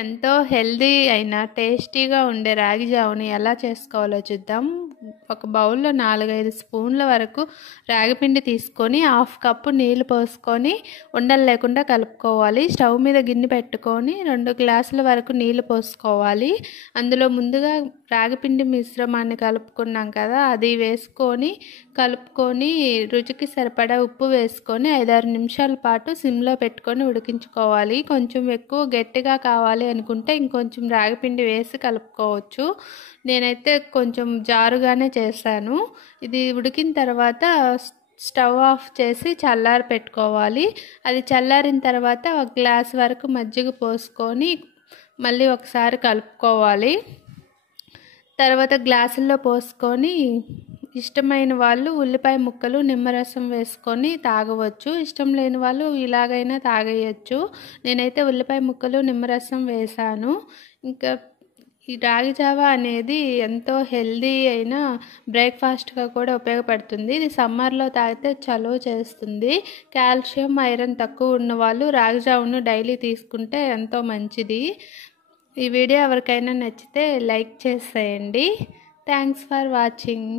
ఎంతో హెల్దీ అయిన టేస్టీగా ఉండే రాగి జావని ఎలా చేసుకోవాలో చూద్దాం. ఒక బౌల్లో 4-5 స్పూన్ల వరకు రాగిపిండి తీసుకొని 1/2 కప్పు నీళ్లు పోసుకొని ఉండలు లేకుండా కలుపుకోవాలి. స్టవ్ మీద గిన్నె పెట్టుకొని 2 గ్లాసుల వరకు నీళ్లు పోసుకోవాలి. అందులో ముందుగా రాగిపిండి మిశ్రమాన్ని కలుపుకున్నాం కదా, అది వేసుకొని కలుపుకొని రుచికి సరిపడా ఉప్పు వేసుకొని 5-6 నిమిషాల పాటు సిమ్లో పెట్టుకొని ఉడికించుకోవాలి. కొంచెం ఎక్కువ గట్టిగా కావాలి అనుకుంటే ఇంకొంచెం రాగిపిండి వేసి కలుపుకోవచ్చు. నేనైతే కొంచెం జారుగానే చేశాను. ఇది ఉడికిన తర్వాత స్టవ్ ఆఫ్ చేసి చల్లారి పెట్టుకోవాలి. అది చల్లారిన తర్వాత 1 గ్లాస్ వరకు మజ్జిగ పోసుకొని మళ్ళీ ఒకసారి కలుపుకోవాలి. తర్వాత గ్లాసుల్లో పోసుకొని ఇష్టమైన వాళ్ళు ఉల్లిపాయ ముక్కలు నిమ్మరసం వేసుకొని తాగవచ్చు. ఇష్టం లేని వాళ్ళు ఇలాగైనా తాగేయచ్చు. నేనైతే ఉల్లిపాయ ముక్కలు నిమ్మరసం వేసాను. ఇంకా ఈ రాగి జావా అనేది ఎంతో హెల్దీ అయిన బ్రేక్ఫాస్ట్గా కూడా ఉపయోగపడుతుంది. ఇది సమ్మర్లో తాగితే చలువ చేస్తుంది. కాల్షియం, ఐరన్ తక్కువ ఉన్న వాళ్ళు రాగి జావను డైలీ తీసుకుంటే ఎంతో మంచిది. ఈ వీడియో ఎవరికైనా నచ్చితే లైక్ చేసేయండి. Thanks for watching.